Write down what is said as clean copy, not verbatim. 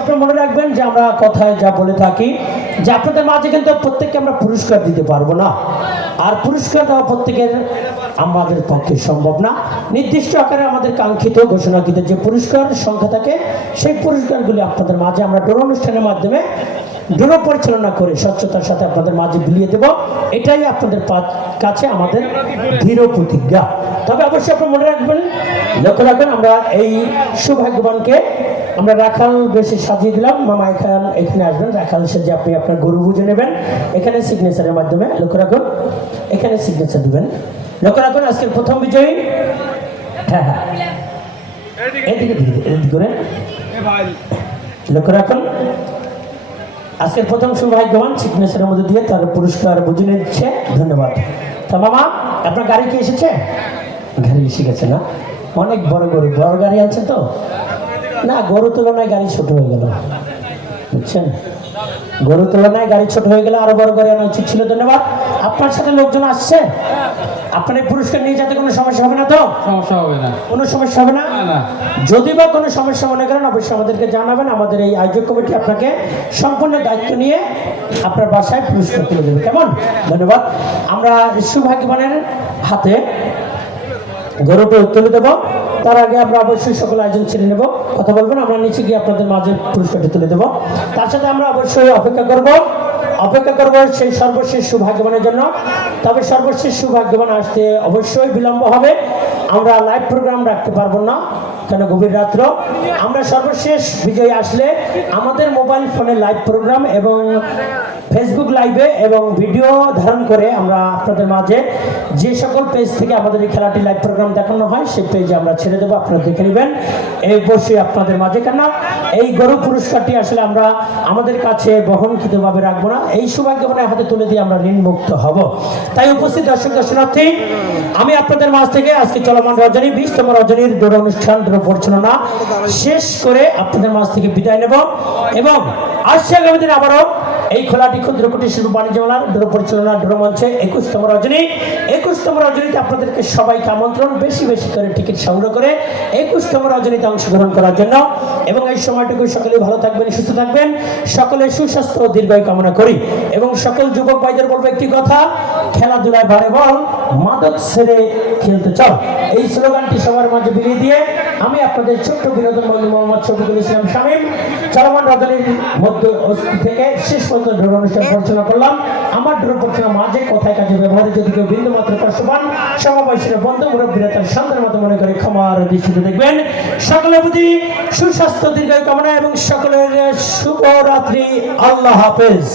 আপনারা মনে রাখবেন যে আমরা কথায় যা বলে থাকি যে আপনাদের মাঝে কিন্তু প্রত্যেককে আমরা পুরস্কার দিতে পারবো না, আর পুরস্কার দেওয়া প্রত্যেকের আমাদের পক্ষে সম্ভব না। নির্দিষ্ট আকারে আমাদের কাঙ্ক্ষিত ঘোষণাকৃত যে পুরস্কার সংখ্যা থাকে সেই পুরস্কারগুলি আপনাদের মাঝে আমরা ডোর অনুষ্ঠানের মাধ্যমে ডোর পরিচালনা করে স্বচ্ছতার সাথে আপনাদের মাঝে বিলিয়ে দেব। এটাই আপনাদের কাছে আমাদের দৃঢ় প্রতিজ্ঞা। তবে অবশ্যই আপনারা মনে রাখবেন, লক্ষ্য রাখবেন, আমরা এই সৌভাগ্যবানকে আমরা রাখাল বেশি সাজিয়ে দিলাম। মামা এখানে আসবেন, রাখাল সেজে আপনি আপনার গরু বুঝে নেবেন। এখানে সিগনেচারের মাধ্যমে লক্ষ্য রাখুন, এখানে সিগনেচার দিবেন। লক্ষ্য রাখুন আজকের প্রথম বিজয়ী, হ্যাঁ হ্যাঁ এদিকে করে লক্ষ্য রাখুন, আজকের প্রথম সৌভাগ্যবান সিগনেচারের মধ্যে দিয়ে তার পুরস্কার বুঝে নিচ্ছে। ধন্যবাদ। তা মামা আপনার গাড়ি কি এসেছে? গাড়ি এসে গেছে না? অনেক বড় বড় গাড়ি আছে তো না, গরুর তুলনায় গাড়ি ছোট হয়ে গেল, বুঝছেন? গরুর তুলনায় গাড়ি ছোট হয়ে গেলে আরো বড় গাড়ি আনা উচিত ছিল। ধন্যবাদ। আপনার সাথে লোকজন আসছে, আপনার এই পুরস্কার নিয়ে যেতে কোনো সমস্যা হবে না তো? সমস্যা হবে না, কোনো সমস্যা হবে না। যদি বা কোনো সমস্যা মনে করেন অবশ্যই আমাদেরকে জানাবেন। আমাদের এই আয়োজক কমিটি আপনাকে সম্পূর্ণ দায়িত্ব নিয়ে আপনার বাসায় পুরস্কার তুলে দেবে। কেমন? ধন্যবাদ। আমরা সৌভাগ্যবানের হাতে গরুটা তুলে দেবো। তার আগে আমরা অবশ্যই সকল আয়োজন ছেড়ে নেব, কথা বলবেন, আমরা নিচে গিয়ে আপনাদের মাঝে পুরস্কারটি তুলে দেবো। তার সাথে আমরা অবশ্যই অপেক্ষা করব সেই সর্বশেষ সৌভাগ্যবানের জন্য। তবে সর্বশেষ সৌভাগ্যবান আসতে অবশ্যই বিলম্ব হবে। আমরা লাইভ প্রোগ্রাম রাখতে পারবো না, কেন গভীর রাত্র। আমরা সর্বশেষ বিজয়ী আসলে আমাদের মোবাইল ফোনে লাইভ প্রোগ্রাম এবং ফেসবুক লাইভে এবং ভিডিও ধারণ করে আমরা আপনাদের মাঝে যে সকল পেজ থেকে আমাদের এই খেলাটি লাইভ প্রোগ্রাম দেখানো হয় সেই পেজে আমরা ছেড়ে দেবো, আপনারা দেখে নেবেন। এই বসে আপনাদের মাঝে, কেন এই গরু পুরস্কারটি আসলে আমরা আমাদের কাছে বহনকৃতভাবে রাখবো না, এই সৌভাগ্যবানের হাতে তুলে দিয়ে আমরা ঋণ মুক্ত হব। তাই উপস্থিত দর্শক দর্শনার্থী, আমি আপনাদের মাঝ থেকে আজকে চলমান রজনী 20তম রজনীর ডোর অনুষ্ঠান ডোর পরিচালনা শেষ করে আপনাদের মাঝ থেকে বিদায় নেব এবং আসছে আগামী দিন আবারও এই খোলাটি ক্ষুদ্র কুটির শিল্প বাণিজ্য মেলার ডোর পরিচালনা ডোর মঞ্চে 21তম রজনী। 21তম রজনীতে আপনাদেরকে সবাইকে আমন্ত্রণ, বেশি বেশি করে টিকিট সংগ্রহ করে 21তম রজনীতে অংশগ্রহণ করার জন্য। এবং এই সময়টুকু সকলে ভালো থাকবেন, সুস্থ থাকবেন, সকলের সুস্বাস্থ্য ও দীর্ঘায়ু কামনা করি। এবং সকল যুবক ভাইদের বলবো একটি কথা, খেলাধুলায় ভারে বল, মাদক ছেড়ে খেলতে চল, এই স্লোগানটি সবার মাঝে বিলিয়ে দিয়ে আমি আপনাদের ছোট্ট বিনোদন বন্ধু মোহাম্মদ শফিকুল ইসলাম শামীম চলমান রজনীর মধ্য থেকে শেষ পর্যন্ত ডোর অনুষ্ঠান পরিচালনা করলাম। আমার ডোর পরিচালনার মাঝে কথায় কাজে ব্যবহারে যদি কেউ বিন্দু মাত্র কষ্ট পান, সমবয়সীরা বন্ধু মুরব্বীরা তার সন্তানের মতো মনে করে ক্ষমার দৃষ্টিতে দেখবেন। সকলের প্রতি সুস্বাস্থ্য দীর্ঘায়ু কামনা এবং সকলের শুভরাত্রি। আল্লাহ হাফেজ।